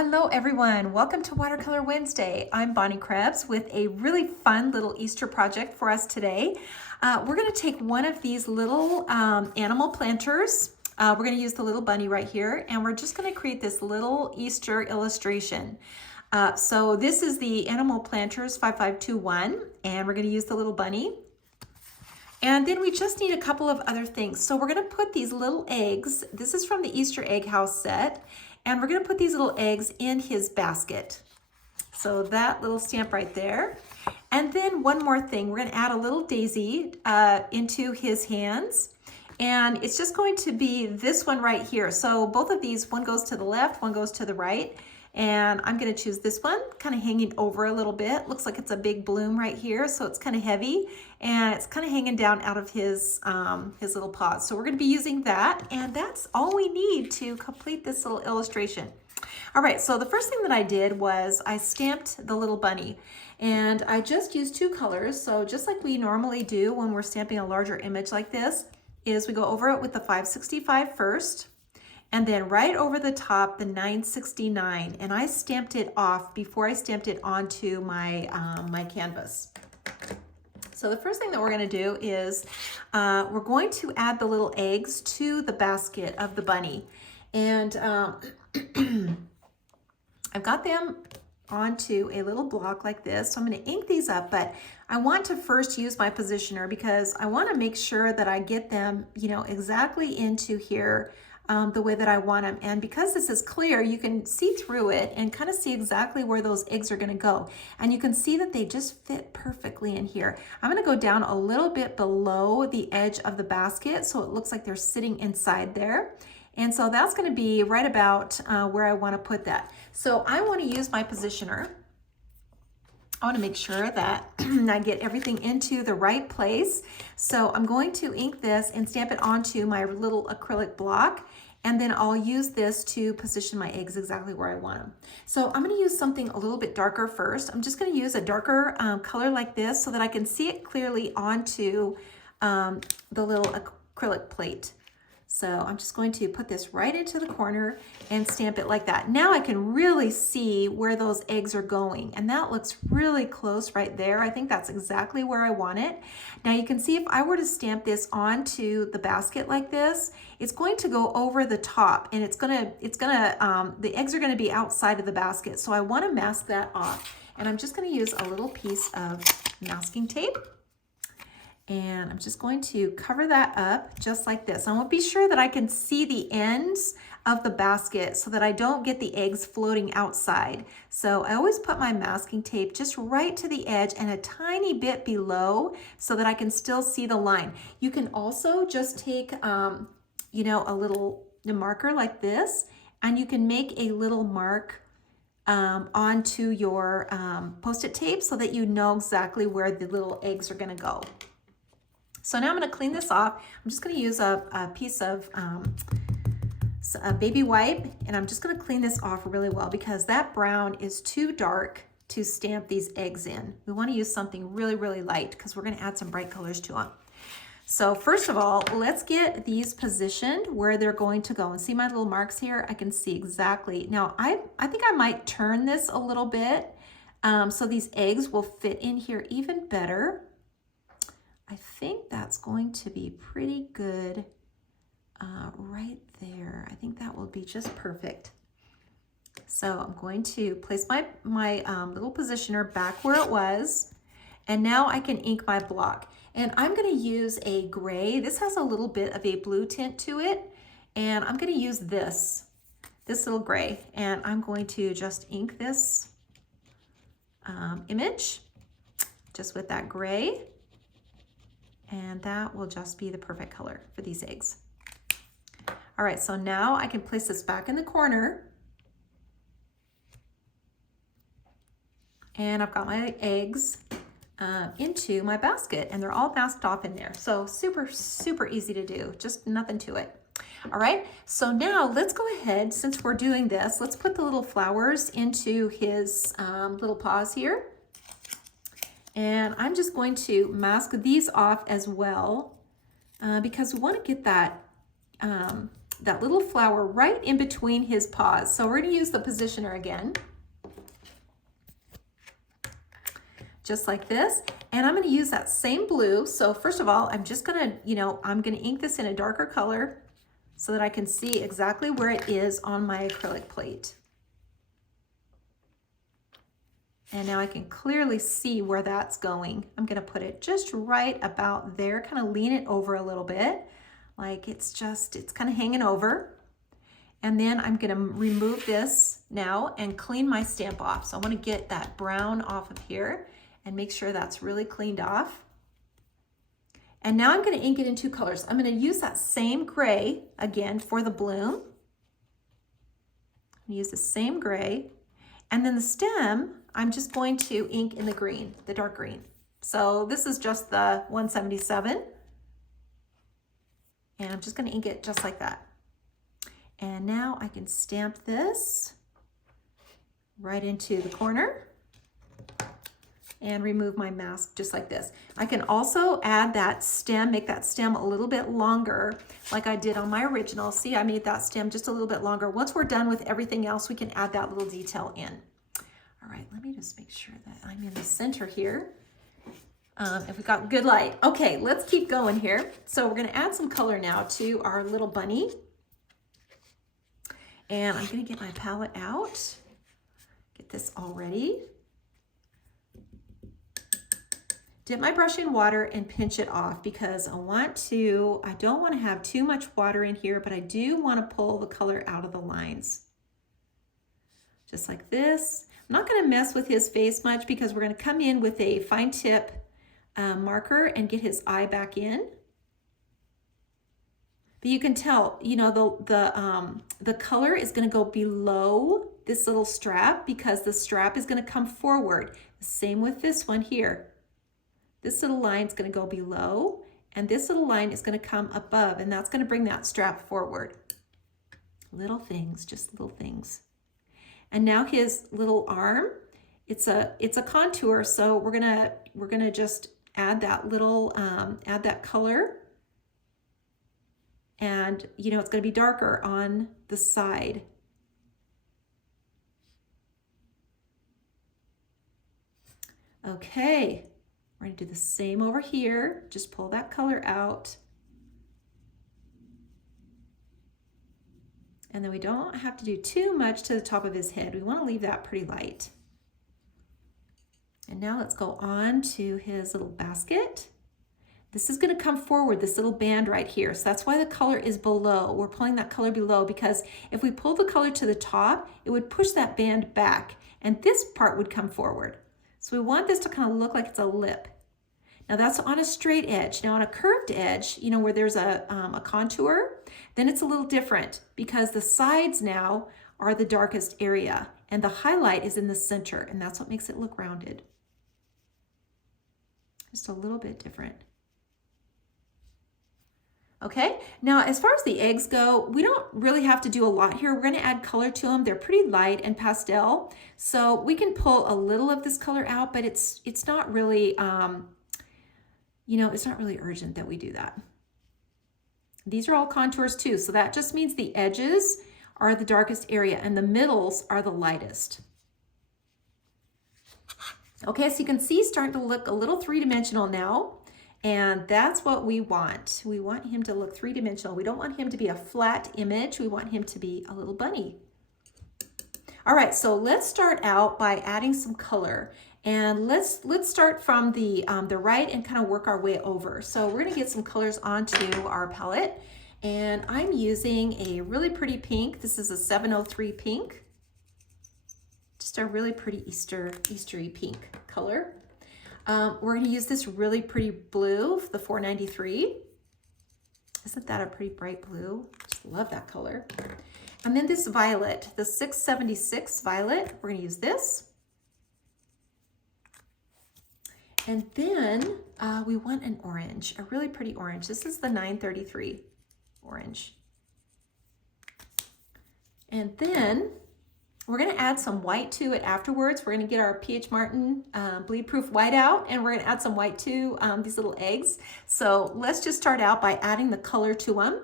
Hello everyone, welcome to Watercolor Wednesday. I'm Bonnie Krebs with a really fun little Easter project for us today. We're going to take one of these little animal planters. We're going to use the little bunny right here, and we're just going to create this little Easter illustration. So this is the Animal Planters 5521, and we're going to use the little bunny. And then we just need a couple of other things. So we're going to put these little eggs. This is from the Easter egg house set. And we're going to put these little eggs in his basket. So that little stamp right there. And then one more thing, we're going to add a little daisy into his hands. And it's just going to be this one right here. So both of these, one goes to the left, one goes to the right. And I'm going to choose this one, kind of hanging over a little bit. Looks like it's a big bloom right here, so it's kind of heavy, and it's kind of hanging down out of his little paws. So we're going to be using that, and that's all we need to complete this little illustration. All right, so the first thing that I did was I stamped the little bunny, and I just used two colors. So just like we normally do when we're stamping a larger image like this, is we go over it with the 565 first, and then right over the top, the 969, and I stamped it off before I stamped it onto my, my canvas. So the first thing that we're going to do is we're going to add the little eggs to the basket of the bunny. And I've got them onto a little block like this. So I'm going to ink these up, but I want to first use my positioner because I want to make sure that I get them, you know, exactly into here the way that I want them. And because this is clear, you can see through it and kind of see exactly where those eggs are going to go. And you can see that they just fit perfectly in here. I'm going to go down a little bit below the edge of the basket so it looks like they're sitting inside there. And so that's going to be right about where I want to put that. So I want to use my positioner. I want to make sure that I get everything into the right place. So I'm going to ink this and stamp it onto my little acrylic block. And then I'll use this to position my eggs exactly where I want them. So I'm going to use something a little bit darker first. I'm just going to use a darker color like this so that I can see it clearly onto the little acrylic plate. So I'm just going to put this right into the corner and stamp it like that. Now I can really see where those eggs are going, and that looks really close right there. I think that's exactly where I want it. Now you can see if I were to stamp this onto the basket like this, it's going to go over the top, and the eggs are gonna be outside of the basket. So I wanna mask that off. And I'm just gonna use a little piece of masking tape. And I'm just going to cover that up just like this. I want to be sure that I can see the ends of the basket so that I don't get the eggs floating outside. So I always put my masking tape just right to the edge and a tiny bit below so that I can still see the line. You can also just take, you know, a marker like this, and you can make a little mark onto your Post-it tape so that you know exactly where the little eggs are going to go. So now I'm going to clean this off. I'm just going to use a piece of a baby wipe, and I'm just going to clean this off really well because that brown is too dark to stamp these eggs in. We want to use something really, really light because we're going to add some bright colors to them. So first of all, let's get these positioned where they're going to go. And see my little marks here? I can see exactly. Now, I think I might turn this a little bit so these eggs will fit in here even better. I think that's going to be pretty good right there. I think that will be just perfect. So I'm going to place my little positioner back where it was, and now I can ink my block. And I'm going to use a gray. This has a little bit of a blue tint to it, and I'm going to use this little gray, and I'm going to just ink this image just with that gray. And that will just be the perfect color for these eggs. All right, so now I can place this back in the corner. And I've got my eggs into my basket, and they're all masked off in there. So super, super easy to do, just nothing to it. All right, so now let's go ahead, since we're doing this, let's put the little flowers into his little paws here. And I'm just going to mask these off as well because we want to get that that little flower right in between his paws. So we're gonna use the positioner again. Just like this. And I'm gonna use that same blue. So first of all, I'm just gonna, I'm gonna ink this in a darker color so that I can see exactly where it is on my acrylic plate. And now I can clearly see where that's going. I'm gonna put it just right about there, kind of lean it over a little bit. Like it's kind of hanging over. And then I'm gonna remove this now and clean my stamp off. So I wanna get that brown off of here and make sure that's really cleaned off. And now I'm gonna ink it in two colors. I'm gonna use that same gray again for the bloom. I'm gonna use the same gray. And then the stem, I'm just going to ink in the green, the dark green. So this is just the 177. And I'm just gonna ink it just like that. And now I can stamp this right into the corner and remove my mask just like this. I can also add that stem, make that stem a little bit longer like I did on my original. See, I made that stem just a little bit longer. Once we're done with everything else, we can add that little detail in. All right, let me just make sure that I'm in the center here. If we got good light. Okay, let's keep going here. So we're gonna add some color now to our little bunny. And I'm gonna get my palette out, get this all ready. Dip my brush in water and pinch it off because I don't want to have too much water in here, but I do want to pull the color out of the lines. Just like this. I'm not going to mess with his face much because we're going to come in with a fine tip marker and get his eye back in. But you can tell, the color is going to go below this little strap because the strap is going to come forward. Same with this one here. This little line is going to go below, and this little line is going to come above, and that's going to bring that strap forward. Little things, just little things. And now his little arm, it's a contour, so we're gonna just add that little add that color, and it's going to be darker on the side. Okay. We're going to do the same over here. Just pull that color out. And then we don't have to do too much to the top of his head. We want to leave that pretty light. And now let's go on to his little basket. This is going to come forward, this little band right here. So that's why the color is below. We're pulling that color below because if we pull the color to the top, it would push that band back and this part would come forward. So we want this to kind of look like it's a lip. Now that's on a straight edge. Now on a curved edge, where there's a contour, then it's a little different because the sides now are the darkest area and the highlight is in the center, and that's what makes it look rounded. Just a little bit different. Okay, now as far as the eggs go, we don't really have to do a lot here. We're going to add color to them. They're pretty light and pastel, so we can pull a little of this color out, but it's not really, it's not really urgent that we do that. These are all contours too, so that just means the edges are the darkest area and the middles are the lightest. Okay, so you can see starting to look a little three-dimensional now. And that's what we want. We want him to look three-dimensional. We don't want him to be a flat image. We want him to be a little bunny. All right, so let's start out by adding some color. And let's start from the right and kind of work our way over. So we're gonna get some colors onto our palette. And I'm using a really pretty pink. This is a 703 pink. Just a really pretty Eastery pink color. We're going to use this really pretty blue, the 493. Isn't that a pretty bright blue? Just love that color. And then this violet, the 676 violet, we're going to use this. And then we want an orange, a really pretty orange. This is the 933 orange. And then we're going to add some white to it afterwards. We're going to get our P.H. Martin bleed proof white out, and we're going to add some white to these little eggs. So let's just start out by adding the color to them.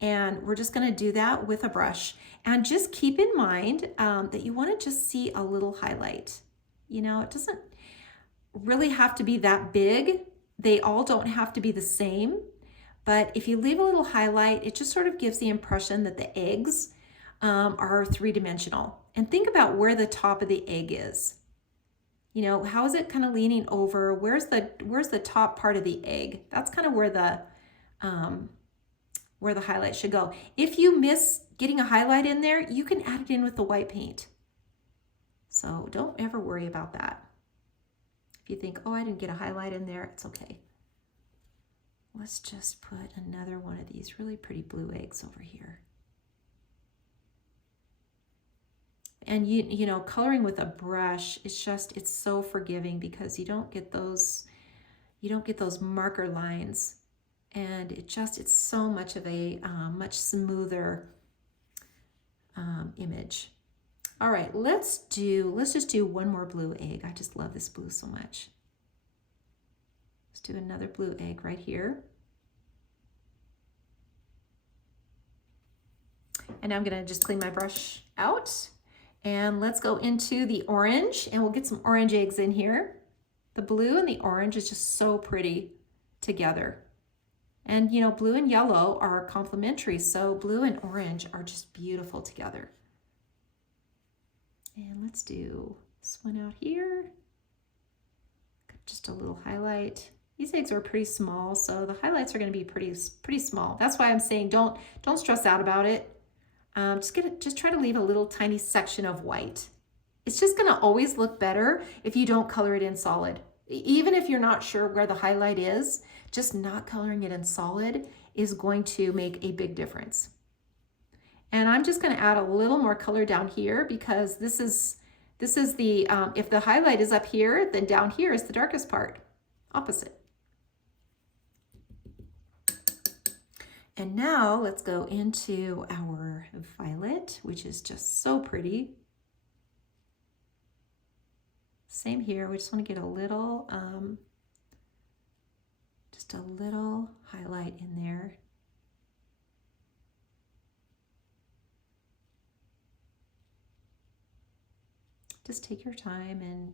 And we're just gonna do that with a brush. And just keep in mind that you wanna just see a little highlight. You know, it doesn't really have to be that big. They all don't have to be the same. But if you leave a little highlight, it just sort of gives the impression that the eggs are three-dimensional. And think about where the top of the egg is. You know, how is it kind of leaning over? Where's the top part of the egg? That's kind of where the highlight should go. If you miss getting a highlight in there, you can add it in with the white paint. So don't ever worry about that. If you think, oh, I didn't get a highlight in there, it's okay. Let's just put another one of these really pretty blue eggs over here. And you know, coloring with a brush, it's so forgiving because you don't get those marker lines, and it's so much of a much smoother image. All right, let's just do one more blue egg. I just love this blue so much. Let's do another blue egg right here. And now I'm gonna just clean my brush out. And let's go into the orange, and we'll get some orange eggs in here. The blue and the orange is just so pretty together. And you know, blue and yellow are complementary, so blue and orange are just beautiful together. And let's do this one out here. Just a little highlight. These eggs are pretty small, so the highlights are going to be pretty small. That's why I'm saying don't stress out about it. Just try to leave a little tiny section of white. It's just going to always look better if you don't color it in solid. Even if you're not sure where the highlight is, just not coloring it in solid is going to make a big difference. And I'm just going to add a little more color down here because this is the, if the highlight is up here, then down here is the darkest part, opposite. And now let's go into our violet, which is just so pretty. Same here, we just want to get a little, just a little highlight in there. Just take your time and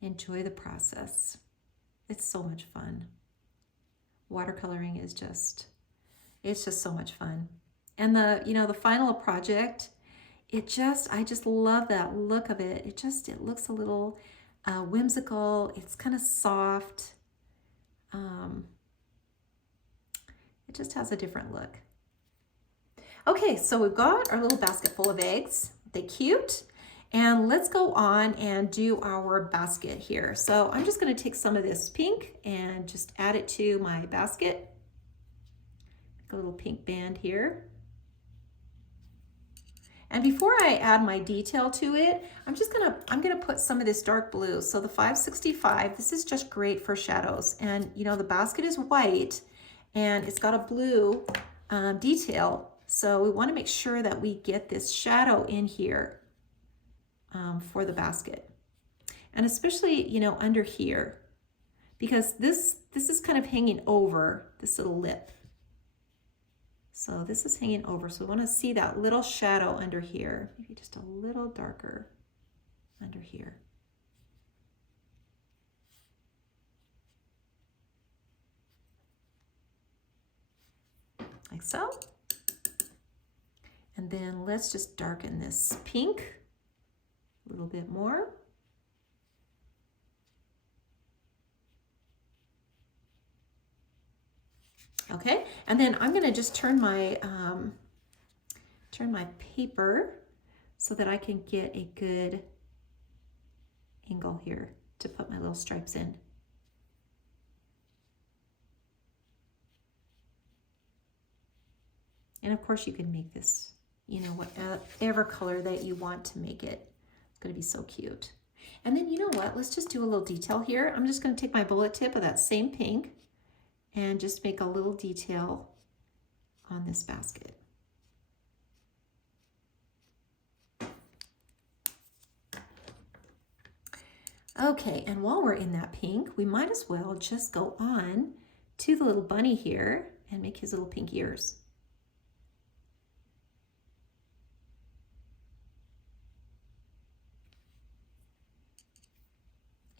enjoy the process. It's so much fun. Watercoloring is it's just so much fun. And the final project, I just love that look of it. It looks a little whimsical. It's kind of soft. It just has a different look. Okay, so we've got our little basket full of eggs. They're cute. And let's go on and do our basket here. So I'm just going to take some of this pink and just add it to my basket. Make a little pink band here. And before I add my detail to it, I'm gonna put some of this dark blue. So the 565, this is just great for shadows. And you know, the basket is white and it's got a blue detail. So we want to make sure that we get this shadow in here. For the basket, and especially, you know, under here, because this is kind of hanging over this little lip. So this is hanging over, so we want to see that little shadow under here, maybe just a little darker under here. Like so. And then let's just darken this pink a little bit more. Okay, and then I'm going to just turn my paper so that I can get a good angle here to put my little stripes in. And of course you can make this, you know, whatever color that you want to make it. Going to be so cute. And then you know what, let's just do a little detail here. I'm just going to take my bullet tip of that same pink and just make a little detail on this basket. Okay, and while we're in that pink, we might as well just go on to the little bunny here and make his little pink ears.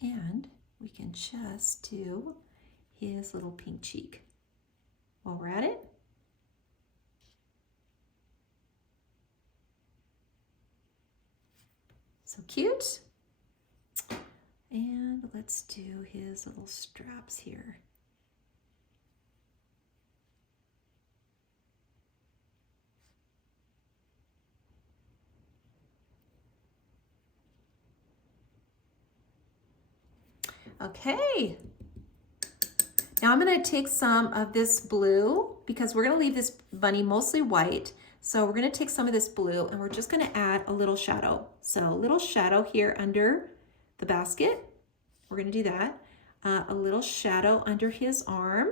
And we can just do his little pink cheek while we're at it. So cute. And let's do his little straps here. Okay. Now I'm going to take some of this blue because we're going to leave this bunny mostly white. So we're going to take some of this blue and we're just going to add a little shadow. So a little shadow here under the basket. We're going to do that. A little shadow under his arm.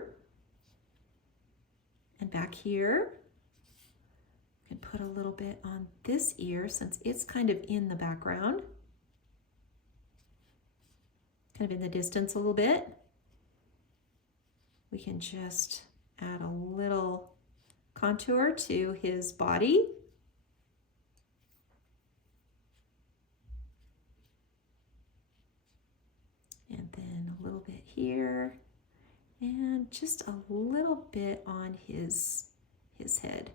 And back here. We can put a little bit on this ear since it's kind of in the background. Kind of in the distance a little bit. We can just add a little contour to his body. And then a little bit here. And just a little bit on his head.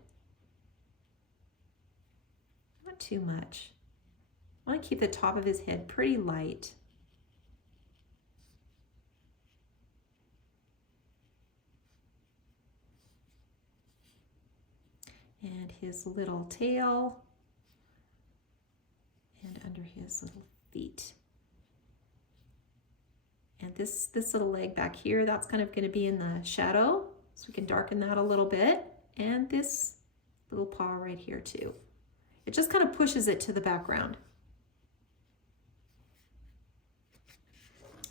Not too much. I want to keep the top of his head pretty light. And his little tail, and under his little feet. And this little leg back here, that's kind of going to be in the shadow, so we can darken that a little bit. And this little paw right here too. It just kind of pushes it to the background.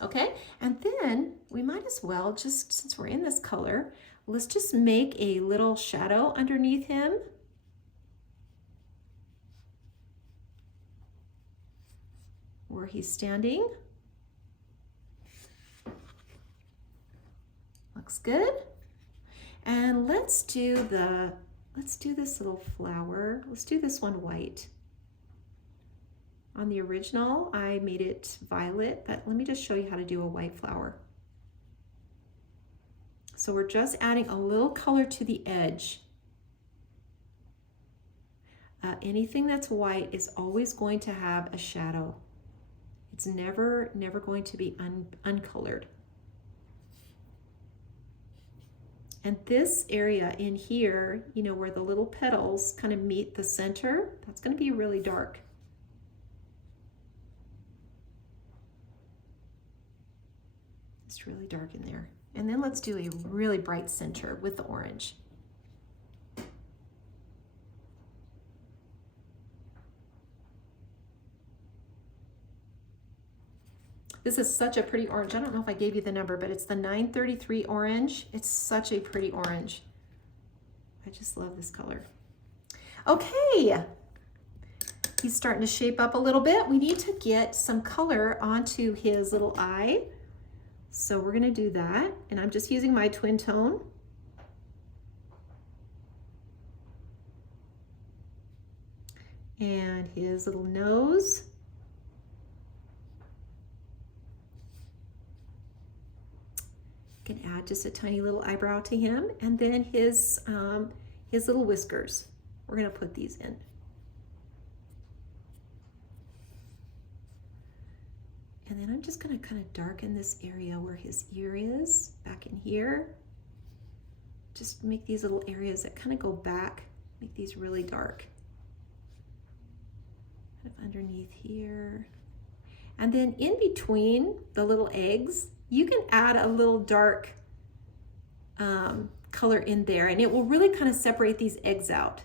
Okay, and then we might as well, just since we're in this color, let's just make a little shadow underneath him. Where he's standing. Looks good. And let's do this little flower. Let's do this one white. On the original, I made it violet, but let me just show you how to do a white flower. So we're just adding a little color to the edge. Anything that's white is always going to have a shadow. It's never going to be uncolored. And this area in here, you know, where the little petals kind of meet the center, that's going to be really dark. It's really dark in there. And then let's do a really bright center with the orange. This is such a pretty orange. I don't know if I gave you the number, but it's the 933 orange. It's such a pretty orange. I just love this color. Okay, he's starting to shape up a little bit. We need to get some color onto his little eye. So we're gonna do that. And I'm just using my twin tone. And his little nose. Can add just a tiny little eyebrow to him, and then his little whiskers. We're gonna put these in. And then I'm just gonna kind of darken this area where his ear is, back in here. Just make these little areas that kind of go back, make these really dark. Kind of underneath here. And then in between the little eggs, you can add a little dark color in there, and it will really kind of separate these eggs out.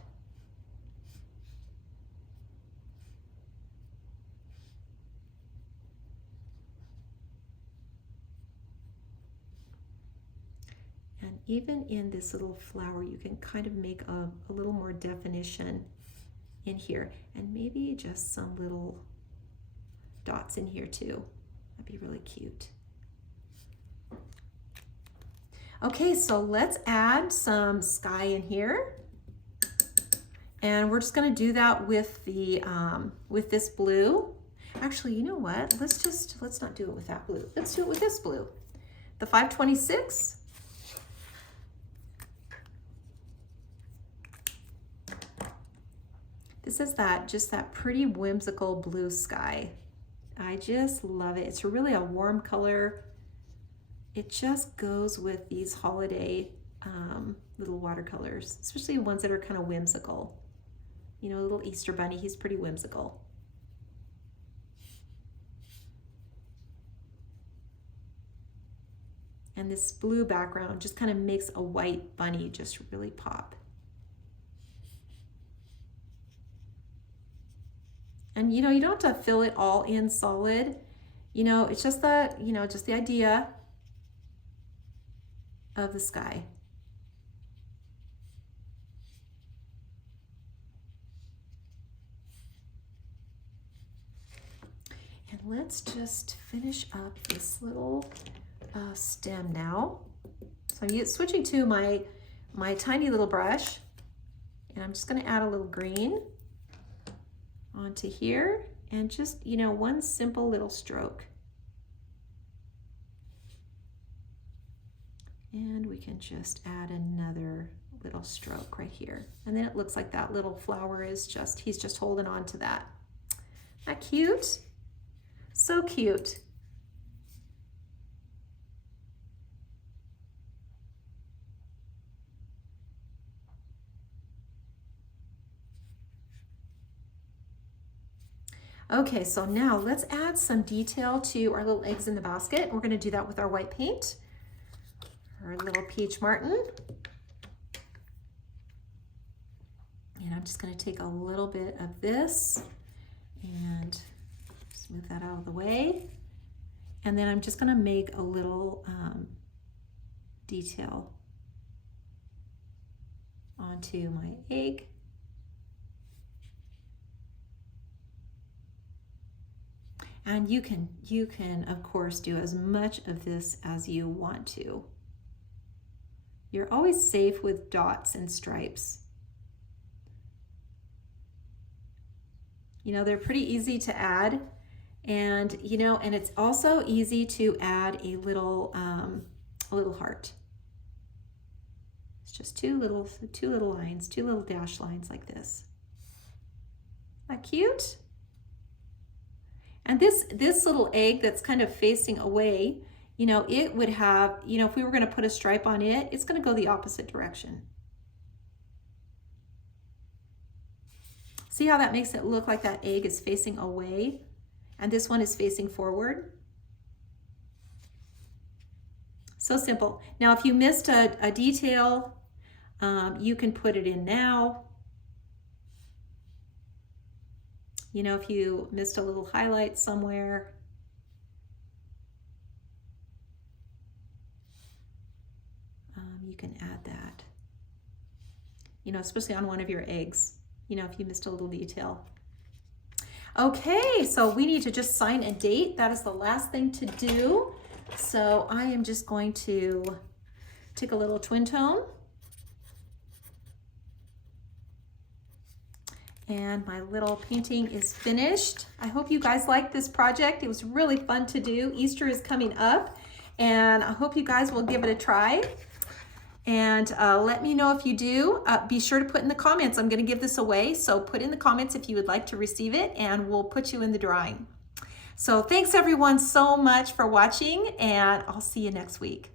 And even in this little flower, you can kind of make a little more definition in here, and maybe just some little dots in here too. That'd be really cute. Okay, so let's add some sky in here. And we're just gonna do that with the with this blue. I Actually, you know what? Let's not do it with that blue. Let's do it with this blue. The 526. This is just that pretty whimsical blue sky. I just love it. It's really a warm color. It just goes with these holiday little watercolors, especially ones that are kind of whimsical. You know, a little Easter bunny, he's pretty whimsical. And this blue background just kind of makes a white bunny just really pop. And you know, you don't have to fill it all in solid. You know, it's just just the idea of the sky. And let's just finish up this little stem now. So I'm switching to my tiny little brush, and I'm just going to add a little green onto here, and just, you know, one simple little stroke. And we can just add another little stroke right here. And then it looks like that little flower is he's just holding on to that. Isn't that cute? So cute. Okay, so now let's add some detail to our little eggs in the basket. We're going to do that with our white paint, our little peach martin. And I'm just going to take a little bit of this and smooth that out of the way. And then I'm just going to make a little detail onto my egg. And you can of course do as much of this as you want to. You're always safe with dots and stripes. You know, they're pretty easy to add, and you know, and it's also easy to add a little heart. It's just two little lines, two little dash lines like this. Isn't that cute? And this little egg that's kind of facing away, you know, it would have, you know, if we were going to put a stripe on it, it's going to go the opposite direction. See how that makes it look like that egg is facing away and this one is facing forward? So simple. Now, if you missed a detail, you can put it in now. You know, if you missed a little highlight somewhere, you can add that. You know, especially on one of your eggs, you know, if you missed a little detail. Okay, so we need to just sign a date. That is the last thing to do. So I am just going to take a little twin tone. And my little painting is finished. I hope you guys liked this project. It was really fun to do. Easter is coming up, and I hope you guys will give it a try. And let me know if you do. Be sure to put in the comments. I'm gonna give this away, so put in the comments if you would like to receive it, and we'll put you in the drawing. So thanks everyone so much for watching, and I'll see you next week.